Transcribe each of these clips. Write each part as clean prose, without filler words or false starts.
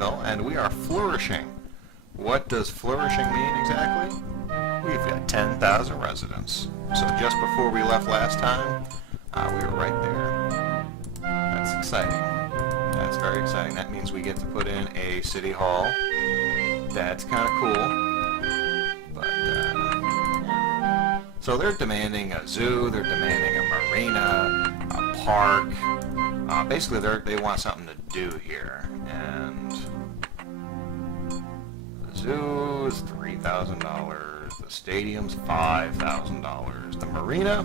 Pleasantville, and we are flourishing. What does flourishing mean exactly? We've got 10,000 residents. So just before we left last time, we were right there. That's exciting. That's very exciting. That means we get to put in a city hall. That's kind of cool. But so they're demanding a zoo, they're demanding a marina, a park. Basically, they want something to do here. And the zoo is $3,000. The stadium's $5,000. The marina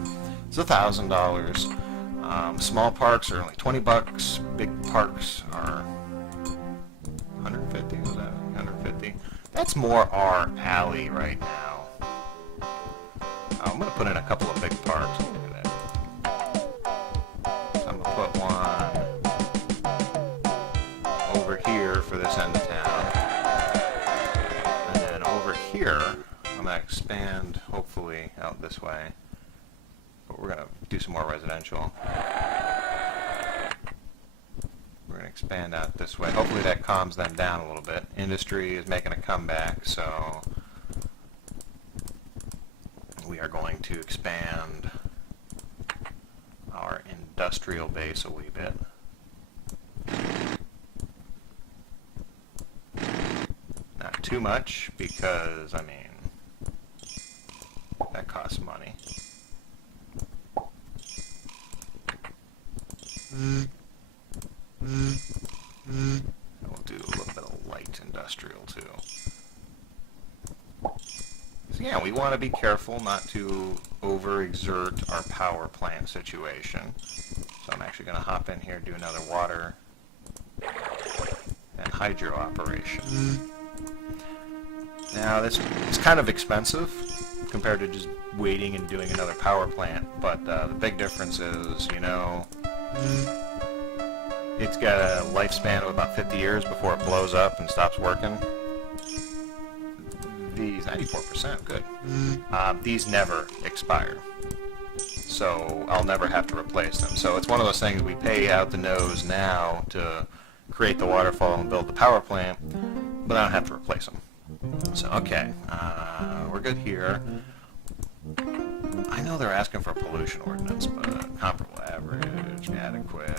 is $1,000. Small parks are only $20. Big parks are 150. Was that 150? That's more our alley right now. I'm gonna put in a couple of big parks. Look at that. So I'm gonna put one over here for this end of town, and then over here I'm gonna expand, hopefully, out this way. But we're gonna do some more residential. We're gonna expand out this way. Hopefully that calms them down a little bit. Industry is making a comeback, so we are going to expand our industrial base a wee bit. Not too much, because, I mean, that costs money. And we'll do a little bit of light industrial too. So yeah, we want to be careful not to overexert our power plant situation. So I'm actually going to hop in here and do another water and hydro operation. Now this is kind of expensive compared to just waiting and doing another power plant, but the big difference is, you know, it's got a lifespan of about 50 years before it blows up and stops working. These 94%, good. These never expire, so I'll never have to replace them. So it's one of those things we pay out the nose now to create the waterfall and build the power plant, but I don't have to replace them. So okay, we're good here. I know they're asking for a pollution ordinance, but comparable average, adequate,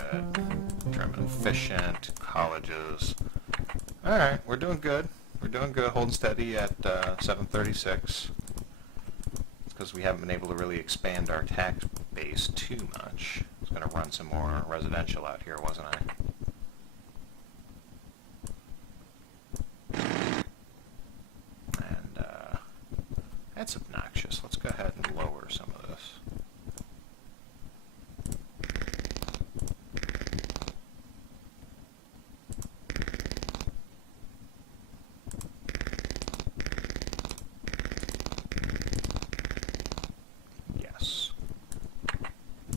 trim and efficient, colleges. Alright, we're doing good. We're doing good, holding steady at 736. It's because we haven't been able to really expand our tax base too much. I was going to run some more residential out here, wasn't I? And that's obnoxious. Let's go ahead and lower some of this. Yes.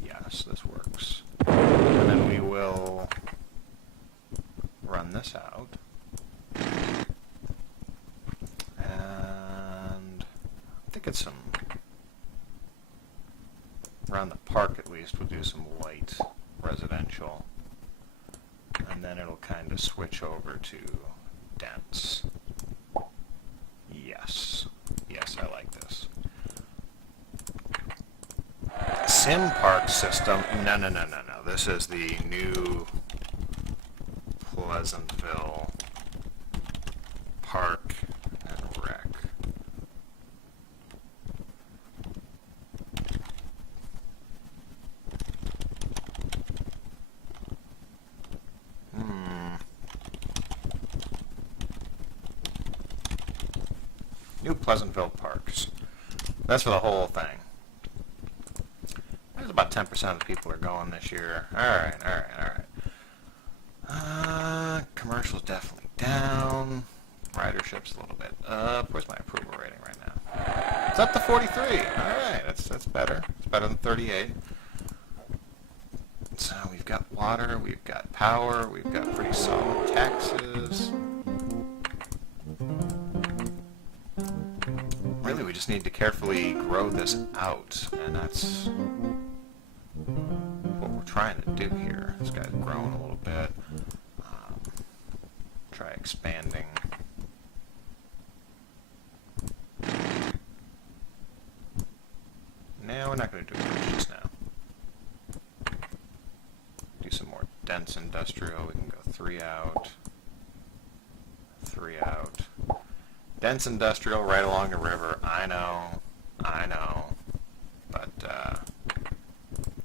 Yes, this works. And then we will run this out. Some around the park, at least we'll do some light residential, and then it'll kind of switch over to dense. Yes, I like this sim park system. No, this is the new Pleasantville Park and Rec. New Pleasantville Parks. That's for the whole thing. There's about 10% of the people are going this year. Alright. Commercial's definitely down. Ridership's a little bit up. Where's my approval rating right now? It's up to 43. Alright, that's better. It's better than 38. So we've got water, we've got power, we've got pretty solid taxes. Really, we just need to carefully grow this out, and that's what we're trying to do here. This guy's growing a little bit. Try expanding. No, we're not going to do it just now. Do some more dense industrial. We can go 3 out. 3 out. Dense industrial right along the river. I know. But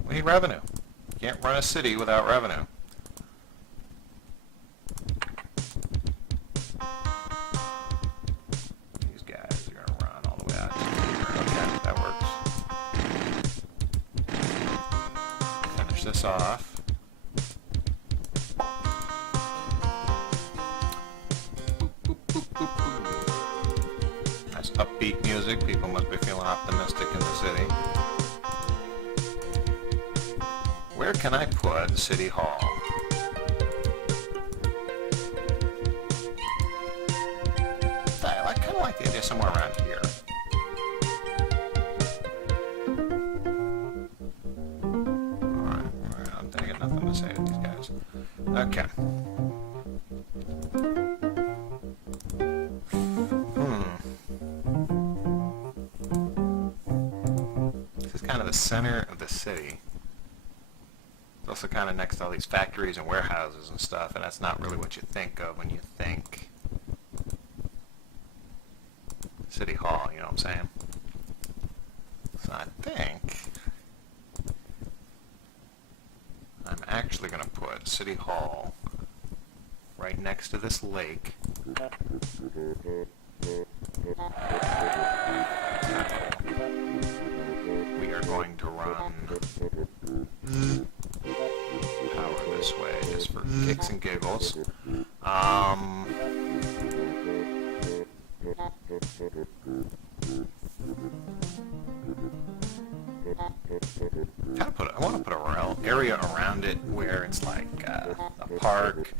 we need revenue. You can't run a city without revenue. These guys are going to run all the way out to here. Okay, that works. Finish this off. Nice upbeat music. People must be feeling optimistic in the city. Where can I put City Hall? I kind of like the idea somewhere around here. Alright, I'm thinking nothing to say to these guys. Okay. This is kind of the center of the city. It's also kind of next to all these factories and warehouses and stuff, and that's not really what you think of when you think City Hall, you know what I'm saying? So I think I'm actually going to put City Hall right next to this lake. We are going to run power this way just for kicks and giggles. I want to put a area around it where it's like a park.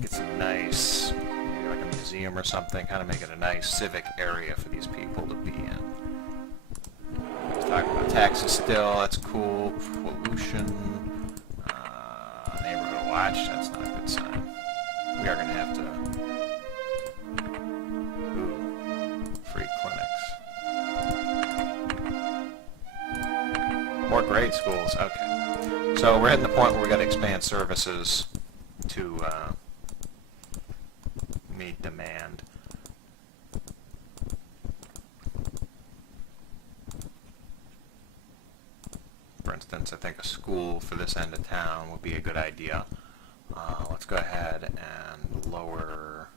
Get some nice, maybe like a museum or something. Kind of make it a nice civic area for these people to be in. Let's talk about taxes still. That's cool. Pollution. Neighborhood watch. That's not a good sign. We are going to have to. Ooh, free clinics. More grade schools. Okay. So we're hitting the point where we got to expand services to meet demand. For instance, I think a school for this end of town would be a good idea. Let's go ahead and lower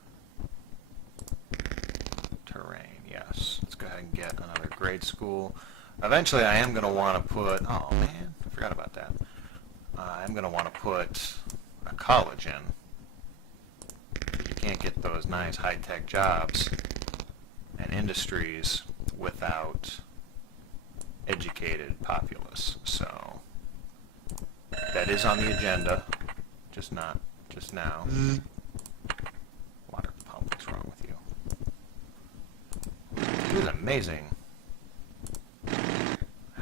terrain. Yes, let's go ahead and get another grade school. Eventually, I am going to want to put. Oh man, I forgot about that. I'm going to want to put a college in. You can't get those nice high-tech jobs and industries without educated populace. So that is on the agenda, just not just now. Water pump, what's wrong with you? It is amazing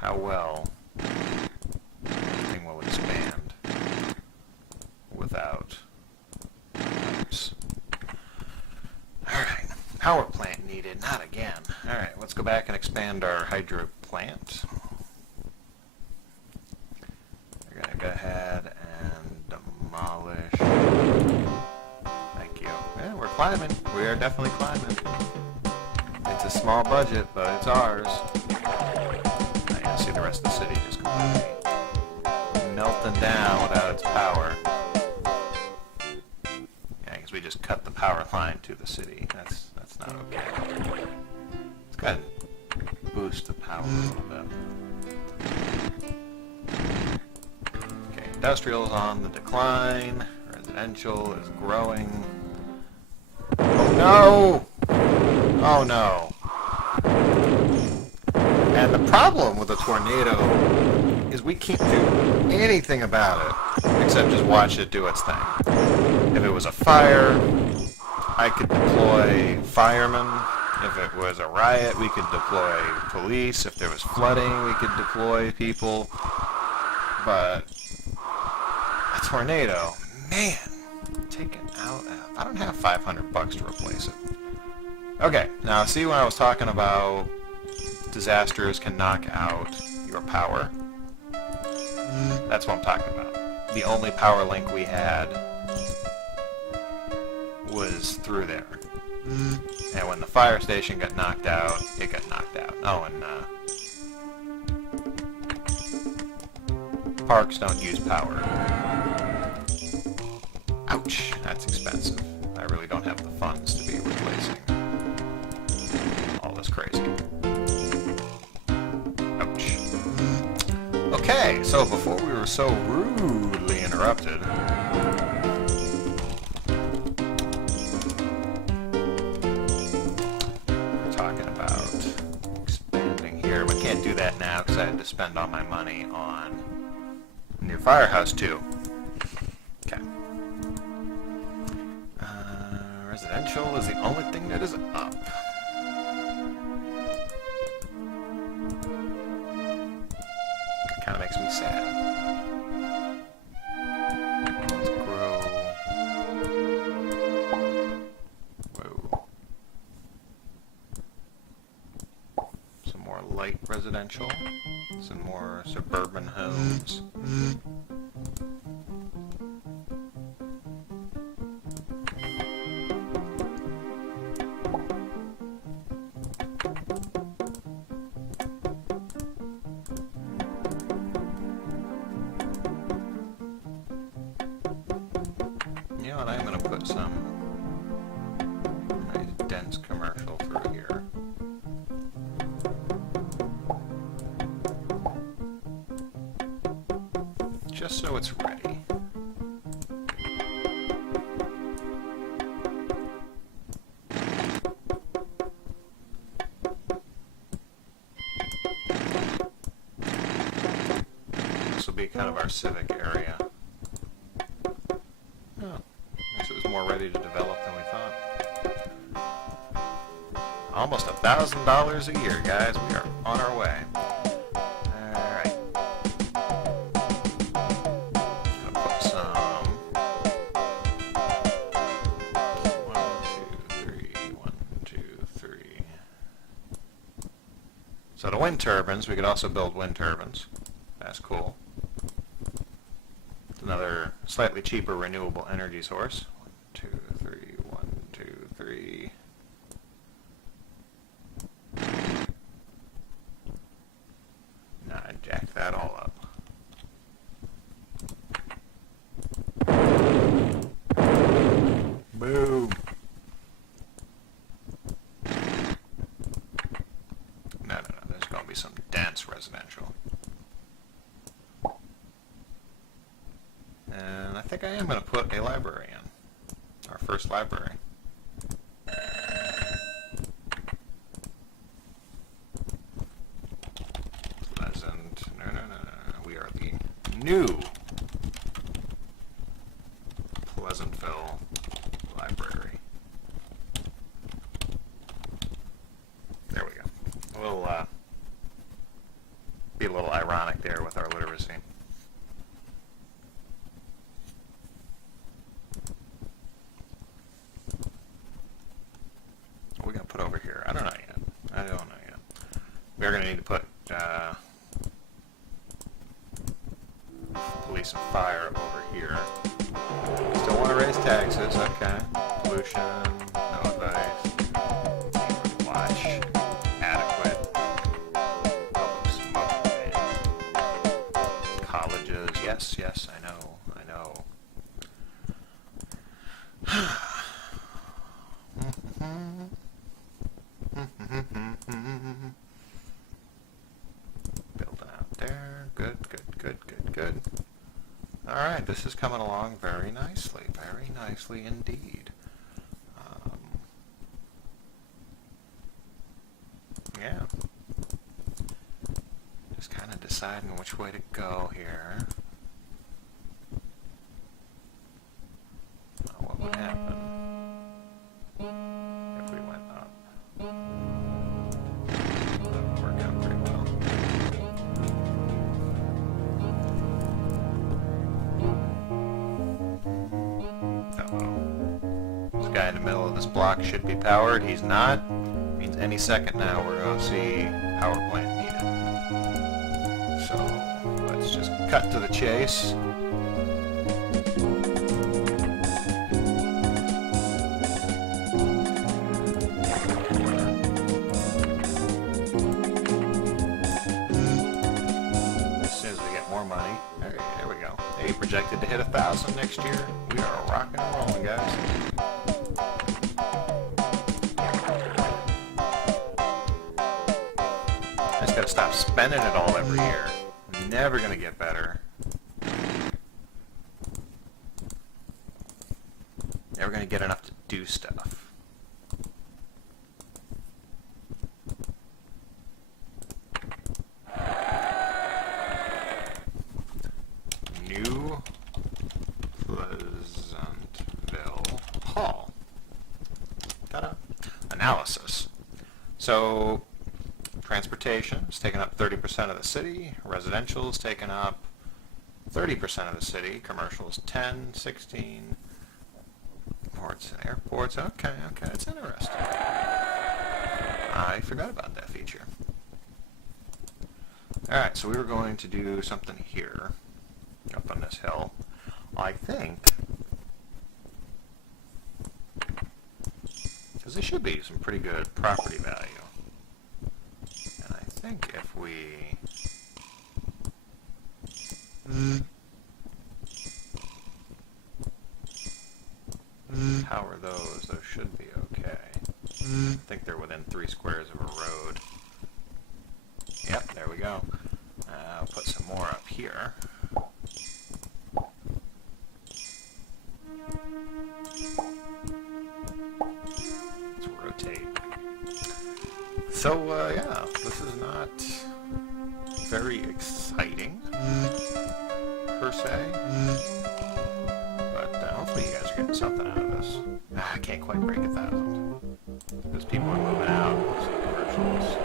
how well everything will expand without pipes. Alright, power plant needed, not again. Alright, let's go back and expand our hydro plant. We're going to go ahead and demolish. Thank you. Yeah, we're climbing. We are definitely climbing. It's a small budget, but it's ours. Now you'll see the rest of the city just completely melting down without its power. Yeah, because we just cut the power line to the city. That's not okay. Let's go ahead and boost the power a little bit. Okay, industrial is on the decline. Residential is growing. Oh no! Oh no. And the problem with a tornado is we can't do anything about it except just watch it do its thing. If it was a fire, I could deploy firemen. If it was a riot, we could deploy police. If there was flooding, we could deploy people. But a tornado, man, taken out. I don't have 500 bucks to replace it. Okay, now see when I was talking about disasters can knock out your power? That's what I'm talking about. The only power link we had was through there. And when the fire station got knocked out, it got knocked out. Oh, and parks don't use power. Ouch, that's expensive. I really don't have the funds to be replacing all this crazy. Ouch. Okay, so before we were so rudely interrupted, we're talking about expanding here. We can't do that now because I had to spend all my money on new Firehouse 2. Okay. Residential is the only thing that is up. Kind of makes me sad. Let's grow. Whoa. Some more light residential. Some more suburban homes. You know what, I'm going to put some nice dense commercial through here. Just so it's ready. This will be kind of our civic area. Oh, I guess it was more ready to develop than we thought. Almost $1,000 a year, guys. We are on our way. Alright. Gonna put some 1, 2, 3. So the wind turbines, we could also build wind turbines. That's cool. Another slightly cheaper renewable energy source. 1, 2, 3, 1, 2, 3. Nah, I jacked that all up. Boom. No, there's going to be some dense residential. And I think I am going to put a library in. Our first library. Pleasant. No. We are the new Pleasantville Library. There we go. We'll be a little ironic there with our literacy. What are we going to put over here? I don't know yet. We're going to need to put police and fire over here. Still want to raise taxes, okay. Pollution, no advice. Watch, adequate. Public smoking. Colleges, yes, I know. Building out there. Good. Alright, this is coming along very nicely indeed. Yeah. Just kind of deciding which way to go here. What would happen if we went up? That would work out pretty well. Uh-oh. guy in the middle of this block should be powered. He's not. Means any second now we're going to see power plant needed. So let's just cut to the chase. Projected to hit 1,000 next year. We are rocking and rolling, guys. I just gotta stop spending it all every year. Never gonna get better. Never gonna get enough to do stuff. New Pleasantville Hall. Ta-da. Analysis. So, transportation is taking up 30% of the city. Residential is taking up 30% of the city. Commercial is 10, 16. Ports and airports. Okay, it's interesting. I forgot about that feature. Alright, so we were going to do something here, up on this hill. I think, because there should be some pretty good property value. And I think if we power those should be okay. I think they're within 3 squares of a road. Yep, there we go. I'll put some more up here. Let's rotate. So, yeah, this is not very exciting, per se. But hopefully you guys are getting something out of this. I can't quite break 1,000. Because people are moving out. Some commercials.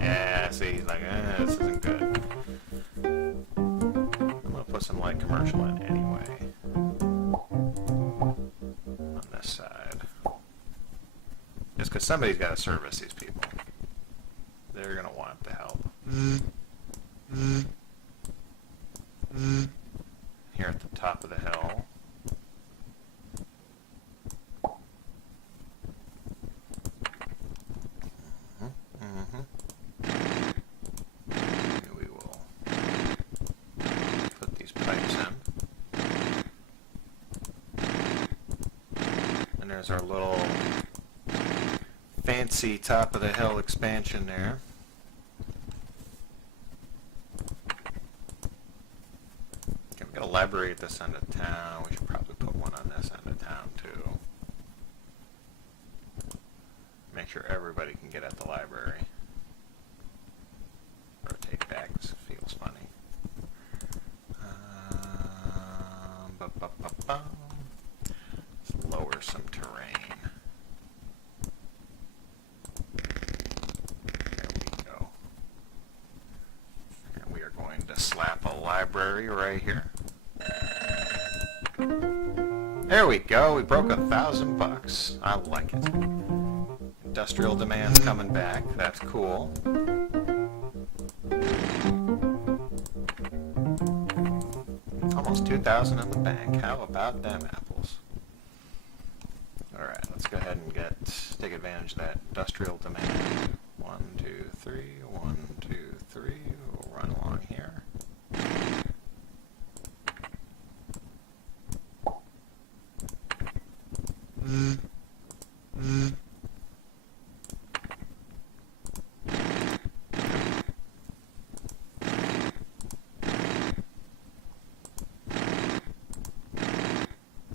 Yeah, see, he's like, this isn't good. I'm going to put some light commercial in anyway. On this side. Just because somebody's got to service these people. They're going to want the help. Here at the top of the hill. We will put these pipes in. And there's our little fancy top of the hill expansion there. Okay, we've got a library at this end of town. We should probably put one on this end of town too. Make sure everybody can get at the library. Rotate back, this feels funny. Let's lower some terrain. There we go. And we are going to slap a library right here. There we go, we broke $1,000. I like it. Industrial demand's coming back, that's cool. Almost 2,000 in the bank. How about them apples? Alright, let's go ahead and take advantage of that industrial demand. 1, 2, 3, 1, 2, 3. We'll run along here.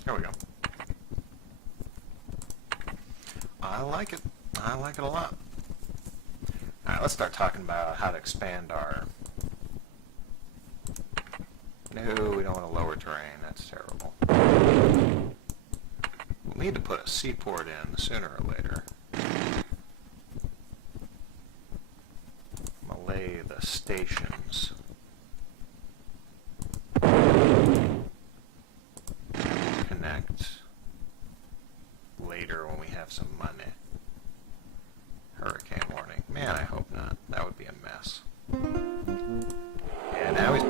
There we go. I like it. I like it a lot. Alright, let's start talking about how to expand our... No, we don't want to lower terrain. That's terrible. We'll need to put a seaport in sooner or later. I'm going to lay the stations. Connect later when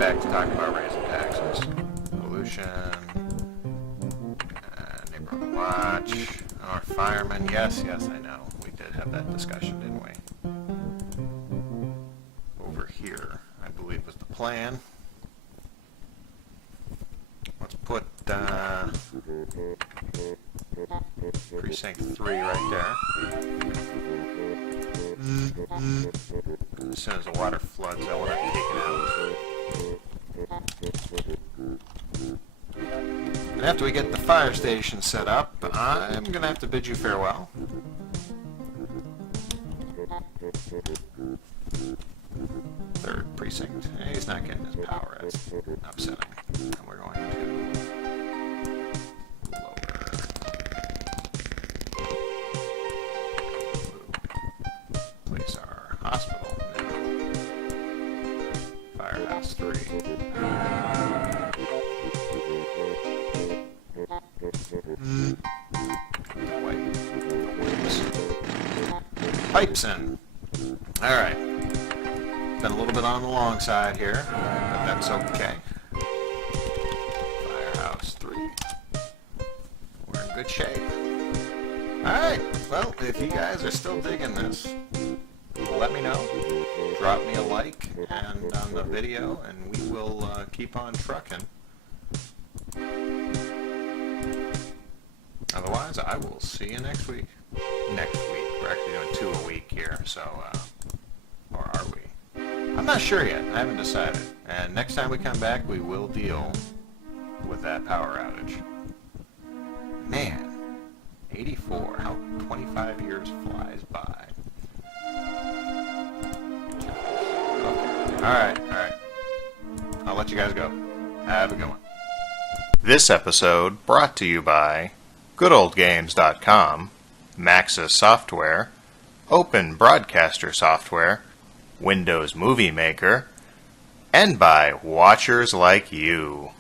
back to talking about raising taxes. Pollution. Neighborhood watch. Our firemen. Yes, I know. We did have that discussion, didn't we? Over here, I believe, was the plan. Let's put precinct 3 right there. As soon as the water floods, I want to take it out. And after we get the fire station set up, I'm going to have to bid you farewell. Third precinct. He's not getting his power. That's upsetting. And we're going to lower. Place our hospital now. Firehouse 3. Pipes in. Alright. Been a little bit on the long side here, but that's okay. Firehouse 3. We're in good shape. Alright, well, if you guys are still digging this, let me know. Drop me a like and on the video, and we will keep on trucking. Otherwise, I will see you next week. Next week. We're actually doing 2 a week here, so, or are we? I'm not sure yet. I haven't decided. And next time we come back, we will deal with that power outage. Man, 84. How 25 years flies by. Okay. Alright. I'll let you guys go. Have a good one. This episode brought to you by GoodOldGames.com, Maxis Software, Open Broadcaster Software, Windows Movie Maker, and by watchers like you.